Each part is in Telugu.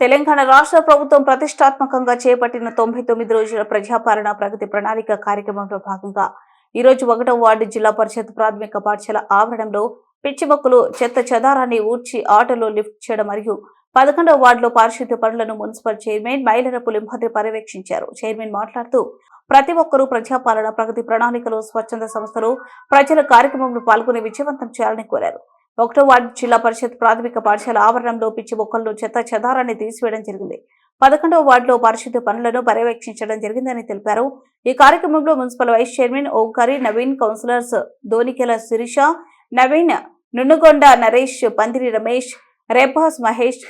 తెలంగాణ రాష్ట్ర ప్రభుత్వం ప్రతిష్టాత్మకంగా చేపట్టిన 99 రోజుల ప్రజాపాలన ప్రగతి ప్రణాళిక కార్యక్రమంలో భాగంగా ఈరోజు 1వ వార్డు జిల్లా పరిషత్ ప్రాథమిక పాఠశాల ఆవరణంలో పిచ్చి మొక్కలు చెత్త చెదారాన్ని ఊడ్చి ఆటోలో లిఫ్ట్ చేయడం మరియు 11వ వార్డులో పారిశుద్ధ్య పనులను మున్సిపల్ చైర్మన్ మైలరపు లింభద్రి పర్యవేక్షించారు. చైర్మన్ మాట్లాడుతూ ప్రతి ఒక్కరూ ప్రజాపాలన ప్రగతి ప్రణాళికలో స్వచ్ఛంద సంస్థలు ప్రజల కార్యక్రమంలో పాల్గొని విజయవంతం చేయాలని కోరారు. 1వ వార్డు జిల్లా పరిషత్ ప్రాథమిక పాఠశాల ఆవరణంలో పిచ్చి మొక్కలను చెత్త చెదారాన్ని తీసివేయడం జరిగింది. 11వ వార్డులో పారిశుద్ధ్య పనులను పర్యవేక్షించడం జరిగిందని తెలిపారు. ఈ కార్యక్రమంలో municipal vice chairman Omkari, Naveen, councillors Donikela Sirisha, Naveen, Nunnugonda Naresh, Pandiri Ramesh, Repas Mahesh,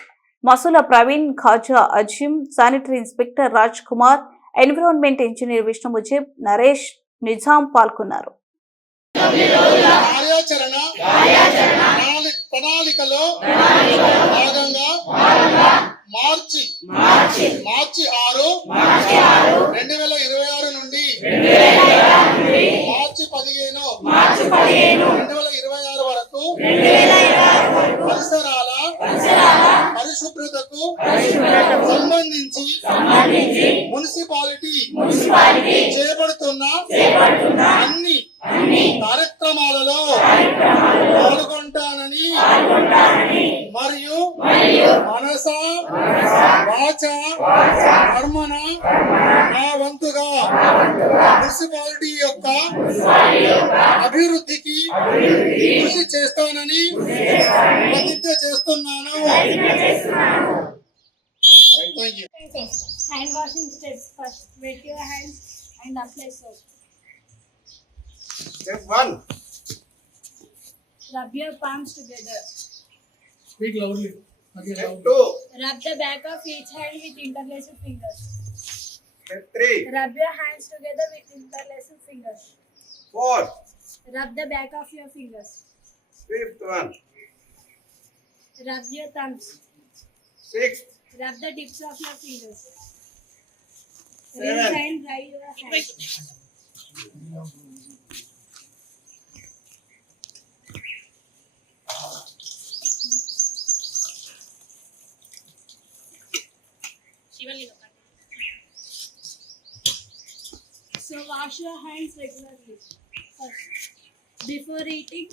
Masula Praveen, Khaja Azeem, sanitary inspector Raj Kumar, environment engineer Vishnu Mujeeb, Naresh, Nizam పాల్గొన్నారు. ప్రణాళికలో భాగంగా మార్చి 6, 2026 నుండి మార్చి 15, 2026 వరకు పరిసరాల పరిశుభ్రతకు సంబంధించి మున్సిపాలిటీ చేపడుతున్న అన్ని కార్యక్రమాలలో పాల్గొంటానని మరియు మనస వాచ కర్మణ నా వంతుగా మున్సిపాలిటీ యొక్క అభివృద్ధికి కృషి చేస్తానని ప్రతిజ్ఞ చేస్తున్నాను. Hand washing steps first. Wet your hands and apply soap. Step 1. Rub your palms together. Speak loudly. Step 2. Rub the back of each hand with interlaced fingers. Step 3. Rub your hands together with interlaced fingers. 4. Rub the back of your fingers. 5th one. Rub your thumbs. 6th. Rub the tips of your fingers. 7. Rinse and dry your hands. So wash your hands regularly. First, before eating,